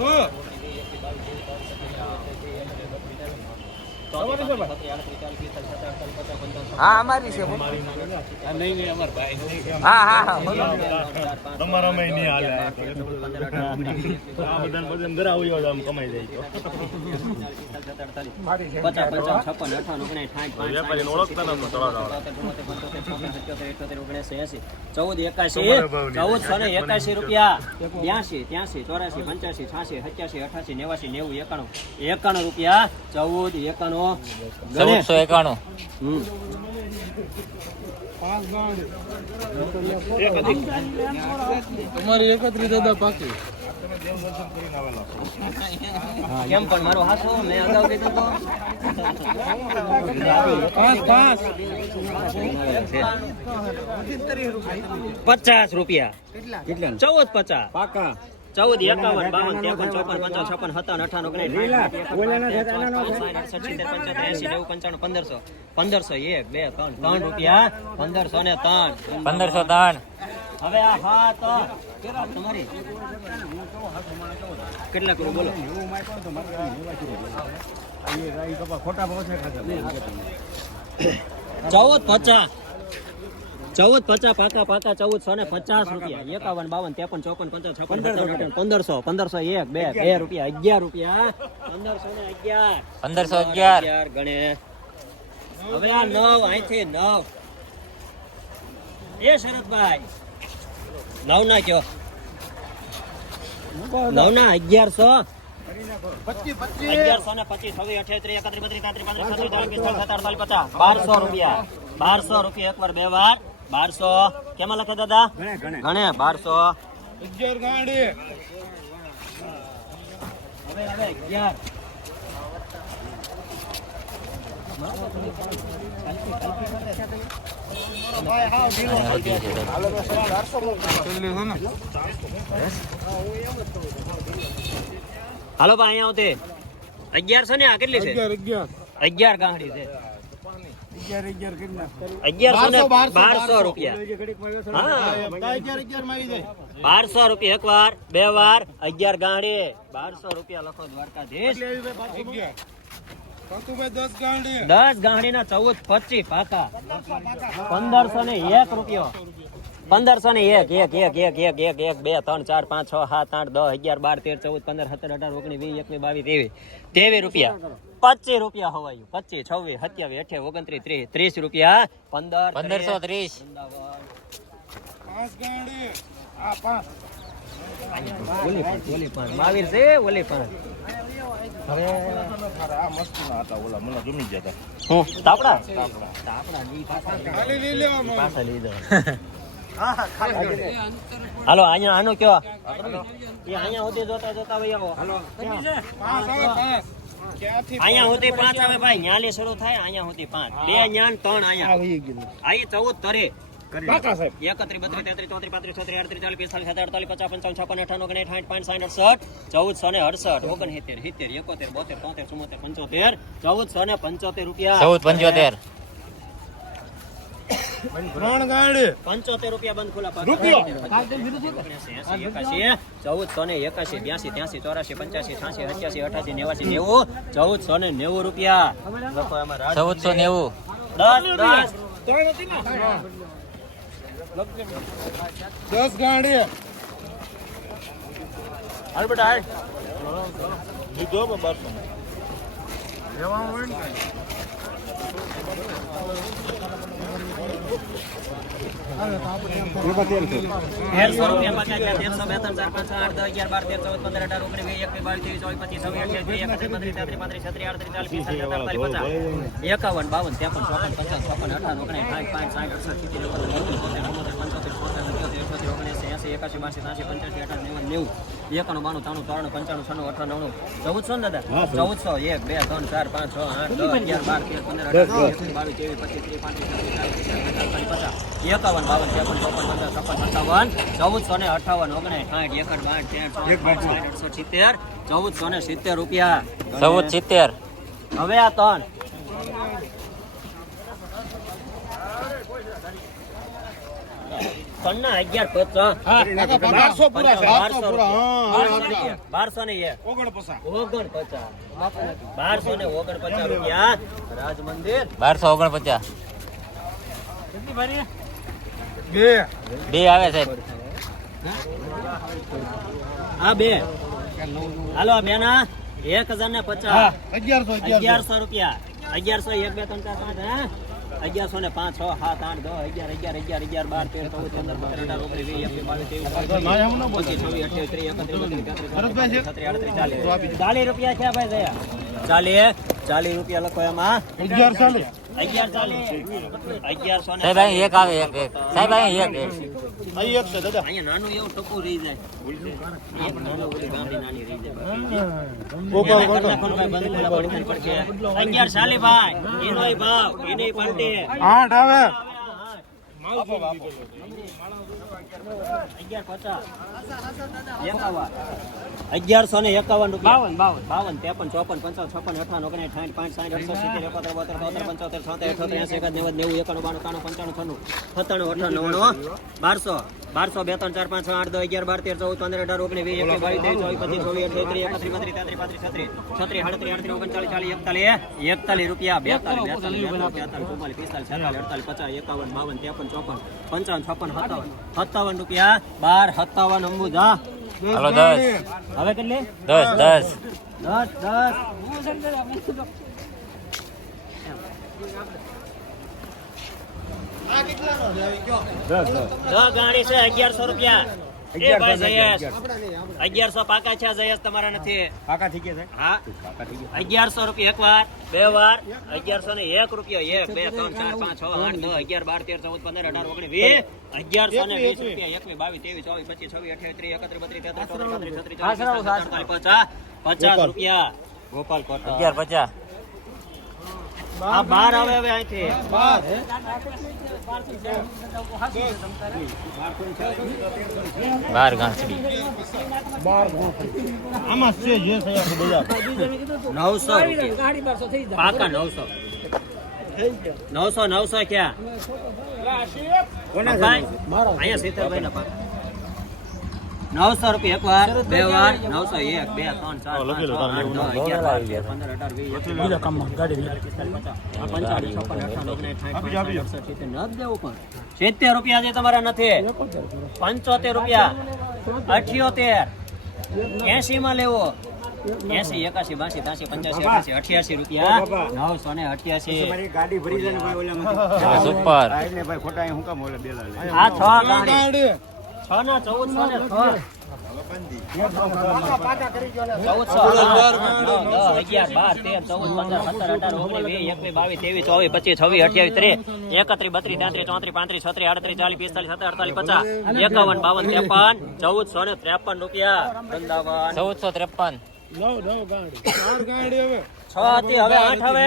હા અમારી છે હા. હા હા તમારા માં નહીં હાલે આ બધા બધા આમ કમાઈ જાય ચૌદ એકાશી તમારા ભાવની. ને એકાશી રૂપિયા બ્યાસી ત્યાસી ચોરાસી પંચ્યાસી છાસી સત્યાસી અઠાસી નેવાસી નેવું એકાણું એકાણું રૂપિયા ચૌદ એકાણું. ચૌદસો એકાણું. તમારી એકત્રીસ દાદા પાકી. કેમ પણ મારો હાથો મેં અગાઉ કીધું તો. પાંચ પાંચ. પચાસ રૂપિયા. ચૌદ પચાસ. પાકા. ચૌદ એકાવન બાવન ત્રેપન ચોપન પંચાવન છપ્પન સત્તાવન અઠાવન ઓગણીસ પંચાણું પંદરસો. પંદરસો એક બે ત્રણ. ત્રણ રૂપિયા. પંદરસો ને ત્રણ. પંદરસો ત્રણ. હવે આ હાથ તમારી. કેટલા કરું બોલો. ચૌદ પચાસ. ચૌદ પચાસ પાકા પાકા ચૌદસો ને પચાસ રૂપિયા. એકાવન બાવન ત્રેપન ચોપન પંચાવન છપ્પન પંદરસો પંદરસો એક બે બે રૂપિયા અગિયાર રૂપિયા પંદરસો ને અગિયાર. પંદરસો અગિયાર ગણે. હવે આ નવ અહીંથી નવ. એ શરદભાઈ નવ ના કયો. નવ ના. અગિયારસો. અગિયારસો ને પચીસ. હવે અઠ્યાત્રીસ એકત્રીસ બત્રીસ અડતાલીસ પચાસ બારસો રૂપિયા. બારસો રૂપિયા એક વાર બે વાર. બારસો. કેમાં લખે દાદા? ઘણે બારસો. અગિયાર ગાડી. હવે હવે અગિયાર. હાલો ભાઈ અહીંયા આવતે અગિયારસો ને આ કેટલી છે? અગિયાર અગિયાર. અગિયાર છે અગિયાર અગિયાર કરી નાખ અગિયારસો ને. રૂપિયા. બારસો રૂપિયા એક વાર બે વાર અગિયાર ગાંડી. બારસો રૂપિયા લખો દ્વારકાધીશ. દસ ગાંડી. ના ચૌદ પચીસ પાકા. પંદરસો ને એક રૂપિયો. પંદરસો ને એક એક એક એક એક એક એક બે ત્રણ ચાર પાંચ છ સાત આઠ દસ અગિયાર બાર તેર ચૌદ પંદર સત્તર અઢાર ઓગણીસ વીસ એકવીસ બાવીસ ત્રેવીસ ત્રેવીસ રૂપિયા પચીસ રૂપિયા હવાયું પચીસ છવ્વીસ સત્યાવીસ અઠ્યાવીસ ઓગણત્રીસ ત્રીસ ત્રીસ રૂપિયા પંદર પંદરસો ત્રીસ વૃંદાવન. પાંચ ગાડી આ પાંચ ઓલી પાંચ, ઓલી પાંચ. મહાવીર છે ઓલી પાંચ હવે આ મસ્ત ના હતા ઓલા મને ગમી ગયા હું તાપડા તાપડા પાછા લઈ હાલો અહીંયા આનો કયો? અહીંયા સુધી જોતા જોતા ભાઈ આવો. હાલો. અહીંયા સુધી પાંચ આવે ભાઈ ન્યાલી શરૂ થાય અહીંયા સુધી પાંચ. બે ન્યાન ત્રણ અહીંયા. આવી ચૌદ તરે. એકત્રીસ બત્રીસ તેત્રીસ ચોત્રીસ પાંત્રીસ છત્રીસ આડત્રીસ ચાલીસ પિસ્તાલીસ સત્તર અડતાલીસ પચાસ પંચાવન છપ્પન અઠાવન ઓગણીસ સાઠ પાંચ સાઠ અડસઠ ચૌદસો ને અડસઠ ઓગણસિત્તેર સિત્તેર એકોતેર બોતેર તોતેર ચુમ્મોતેર પંચોતેર ચૌદસો ને પંચોતેર રૂપિયા. ચૌદ પંચોતેર. ત્રણ ગાડી. પંચોતેર રૂપિયા બંધ ખુલ્લા રૂપિયા ચૌદ એંસી, એકાશી, ચૌદસો ને એકાસી બ્યાસી ત્યાસી ચોરાસી પંચ્યાસી છ્યાસી અઠ્યાસી અઠાસી નેવાસી નેવું ચૌદસો ને નેવું રૂપિયા. ચૌદસો નેવું દસ દસ દસ ગાડી. હાલ બેટા હાલ. લીધો બારસો તેરસો રૂપિયા પાકા એકાવન બાવન ત્રેપન ચોપન પચાસ ચોપન અઠાવન ઓગણીસ સાઠ પાંચ સાઠ અડસઠ સિત્તેર એકાશી બાસી ત્યાસી પંચ્યાસી અઠાર નેવું નેવું એકાણું બાણું ત્રાણું ત્રાણું પંચાણું છનું અઠાણું નવ્વાણું ચૌદસો ને દાદા? ચૌદસો એક બે ત્રણ ચાર પાંચ છ આઠ દસ અગિયાર બાર તેર પંદર અઢાર બાવીસ ત્રેવીસ પચીસ ત્રીસ પાંત્રીસ છત્રીસ ચાલીસ પિસ્તાલીસ અડતાલીસ પચાસ એકાવન બાવન ત્રેપન ચોપન પંદર છપ્પન સત્તાવન ચૌદસો ને અઠાવન ઓગણીસ સાઠ એકડ બાર તેર ચોસઠ પાંચ સાઠ અડસઠ સિત્તેર ચૌદસો ને સિત્તેર રૂપિયા. ચૌદ સિત્તેર. હવે આ ત્રણ. કન્ના અગિયાર પચાસ બારસો બારસો બારસો ને એક. બારસો ને એક. ઓગણ પચાસ ઓગણ પચાસ બારસો ને ઓગણ પચાસ રૂપિયા. રાજ મંદિર. બારસો ઓગણપચાસ. બે. બે આવે સાહેબ. આ બે. હાલો બેના. એક હજાર ને પચાસ. અગિયારસો અગિયારસો. રૂપિયા. અગિયારસો એક બે ત્રણ ચાર પાંચ હા? અગિયારસો ને પાંચ છ સાત આઠ દસ અગિયાર અગિયાર અગિયાર અગિયાર બાર તેર ચૌદ પંદર પંદર અઢાર ઓગણીસ વીસ એકવીસ બાવીસ ત્રેવીસ પચીસ છવ્વીસ અઠ્યાવીસ ત્રીસ એકત્રીસ બત્રીસ તેત્રીસ છત્રીસ આડત્રીસ ચાલીસ. ચાલીસ રૂપિયા છે ભાઈ ચાલીસ ચાલીસ રૂપિયા લખો એમાં. અગિયારસો સાહેબ અહીં ભાઈ. એનો ભાવ એની પાલટી આઠ આવે. અગિયારસો ને એકાવન બાવન બાવન બાવન ત્રેપન, ચોપન, પંચાવન, છપ્પન, અઠાવન ઓગણીસ સાઠ, પાંચ, સાઠ, અડસઠ, સિત્તેર, એકોતેર, બોતેર તોતેર પંચોતેર, છોતેર, અઠોતેર એસી એકાદ નેવું નેવું, એકાણું, બાણું કાણું પંચાણું છનું સત્તાણું, અઠાણું, નવ્વાણું બારસો બારસો, બે, ત્રણ, ચાર, પાંચ, છ, આઠ, દસ, અગિયાર, બાર, તેર, ચૌદ, પંદર, અઢાર, ઓગણીસ, વીસ, એકવીસ, બાવીસ, ત્રેવીસ, ચોવીસ, પચીસ ચોવીસ અઠ્યાવીસ એકત્રીસ બત્રીસ, તેત્રીસ, પાંત્રીસ, છત્રીસ છત્રીસ, અડત્રીસ અડત્રીસ, ઓગણચાલીસ, ચાલીસ, એકતાલીસ એકતાલીસ રૂપિયા, બેતાલીસ બેતાલીસ બેતાલીસ, ચુમ્માલીસ, પિસ્તાલીસ, છેતાલીસ, અડતાલીસ, પચાસ, એકાવન, બાવન, ત્રેપન ચોપન પંચાવન છપ્પન સત્તાવન. સત્તાવન રૂપિયા બાર સત્તાવન અંબુજા હાલો દસ. હવે કેટલી? દસ દસ. દસ દસ. દસ ગાડી છે અગિયારસો રૂપિયા. અગિયારસો પાકા છે જયેશ તમારા નથી. પાકા થઈ ગયા હા. અગિયારસો રૂપિયા એક વાર બે વાર. અગિયારસો ને એક રૂપિયા એક. બે ત્રણ ચાર પાંચ છ આઠ અગિયાર બાર તેર ચૌદ પંદર અઢાર ઓગણીસ વીસ. અગિયારસો ને વીસ રૂપિયા એકવીસ બાવીસ ત્રેવીસ ચોવીસ પચીસ છવ્વીસ અઠ્યાવીસ ત્રીસ એકત્રીસ બત્રીસ તેત્રીસ ચોત્રીસ છત્રીસ ચાલીસ પિસ્તાલીસ સત્તાવન, અડતાલીસ, પચાસ પચાસ રૂપિયા. ગોપાલ કોટા. અગિયાર પચાસ. આ બાર આવે હવે અહીંથી. બાર. આમાં છે જે નવસો રૂપિયા. પાકા નવસો. નવસો નવસો ક્યાં? ભાઈ, અહીંયા સિત્તેરભાઈ ના પાકા. નવસો રૂપિયા એક વાર બે વાર નવસો એક બે ત્રણ ચાર પંદર અઢાર વીસ સિત્તેર. નથી સિત્તેર રૂપિયા જે તમારા નથી. પંચોતેર રૂપિયા. અઠ્યોતેર. એસી માં લેવો એસી એકાસી બાસી ત્યાસી પંચ્યાસી અઠ્યાસી અઠ્યાસી રૂપિયા. નવસો ને અઠ્યાસી ગાડી ભરી જાય ને ભાઈ ઓલામાંથી. સુપર. એટલે ભાઈ ખોટા હું કામ ઓલા આ છ ગાડી. છ. ના ચૌદસો ને છ અગિયાર બાર તેર ચૌદ પંદર સત્તર અઢાર ઓગણીસ વીસ બાવીસ ત્રેવીસ ચોવીસ પચીસ છવ્વીસ અઠ્યાવીસ ત્રીસ એકત્રીસ બત્રીસ તેત્રીસ ચોત્રીસ પાંત્રીસ છત્રીસ આડત્રીસ ચાલીસ પિસ્તાલીસ સત્તર અડતાલીસ પચાસ એકાવન બાવન ત્રેપન ચૌદસો ને ત્રેપન રૂપિયા. વૃંદાવન. ચૌદસો ત્રેપન. ચાર છ હતી હવે આઠ હવે?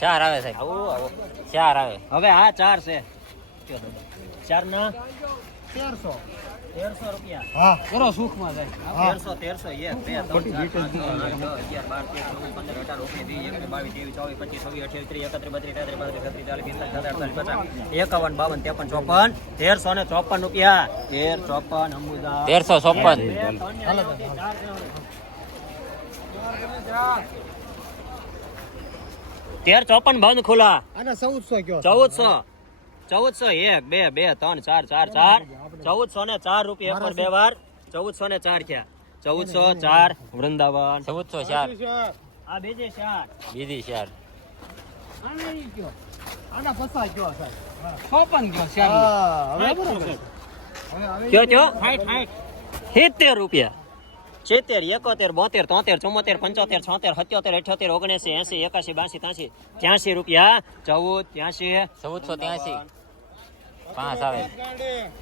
ચાર આવે સાહેબ આવો આવો. ચાર આવે. હવે હા ચાર છે. ચાર ના? તેરસો. તેરસો રૂપિયા. હા. કરો સુખમાં જાય. તેરસો તેરસો એક બે ત્રણ ચાર પાંચ છ આઠ નવ અગિયાર બાર તેર ચૌદ પંદર અઢાર ઓગણીસ વીસ એકવીસ બાવીસ ત્રેવીસ ચોવીસ પચીસ છવ્વીસ અઠ્યાવીસ ત્રીસ એકત્રીસ બત્રીસ તેત્રીસ પાંત્રીસ છત્રીસ ચાલીસ પિસ્તાલીસ સત્તર પચાસ એકાવન બાવન ત્રેપન ચોપન તેરસો ને ચોપન રૂપિયા. તેર ચોપન તેરસો ચોપન. તેર ચોપન બંધ ખુલ્લા. અને ચૌદસો ચૌદસો. ચૌદસો એક બે બે ત્રણ ચાર ચાર ચાર. ચૌદસો ને ચાર રૂપિયા પર બે વાર. ચૌદસો ને ચાર થયા. ચૌદસો ચાર વૃંદાવન. ચૌદસો ચાર. આ બીજે ચાર. બીજી ચાર. આના પચાસ કયો સાહેબ ચોપન ગયો હા હવે બરાબર કયો કયો? સિત્તેર રૂપિયા. સિત્તેર એકોતેર બોતેર તોતેર ચુમ્મોતેર પંચોતેર છોતેર સત્યોતેર અઠ્યોતેર ઓગણસી એસી એકાસી બાસી ત્યાસી ત્યાંસી રૂપિયા. ચૌદ ત્યાસી ચૌદસો ત્યાસી પાંચ આવે.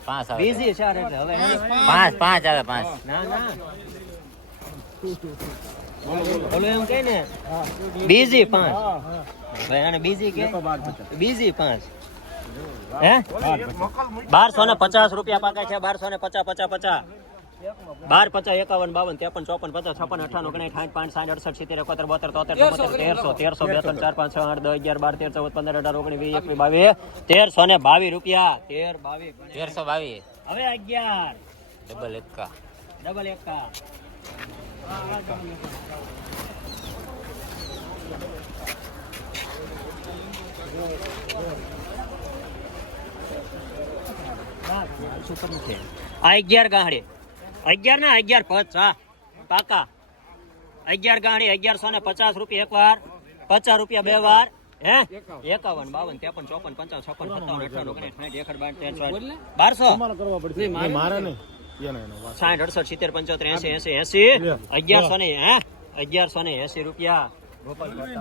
પાંચ આવે. બીજી ચાર એટલે હવે. પાંચ પાંચ આવે પાંચ. ના ના. બોલો એમ કે ને. બીજી પાંચ. ભાઈ આને બીજી કે? બીજી પાંચ. હે? બારસો ને પચાસ રૂપિયા પાકે છે બારસો ને પચાસ પચાસ પચાસ. બાર પચાસ એકાવન બાવન ત્રેપન ચોપન પચાસ છપ્પન અઠાણું ઓગણીસ સાઠ પાંચ સાઠ અડસઠ સિત્તેર એકોતેર બોતેર તોતેર ચોતેર તેરસો તેરસો બે ત્રણ ચાર પાંચ છ આઠ દસ અગિયાર બાર તેર ચૌદ પંદર અઢાર ઓગણીસ વીસ એકવીસ બાવીસ તેરસો ને બાવીસ રૂપિયા. તેર બાવીસ તેરસો બાવીસ. હવે અગિયાર. ડબલ એકા ડબલ એકા આ અગિયાર ગાંહડી અગિયાર ના અગિયાર પચાસ પાકા અગિયાર ગાણી અગિયારસો ને પચાસ રૂપિયા એક વાર. પચાસ રૂપિયા બે વાર. હે? એકાવન બાવન ત્રેપન ચોપન પંચાવન છપ્પન સત્તાવન અઠાવન ઓગણીસ સાઠ બાર તેર ચોવીસ બારસો? સાઠ અડસઠ સિત્તેર પંચોતેર એસી એસી એસી. અગિયારસો ને હે? અગિયારસો ને એસી રૂપિયા. ગોપાલ કાકા.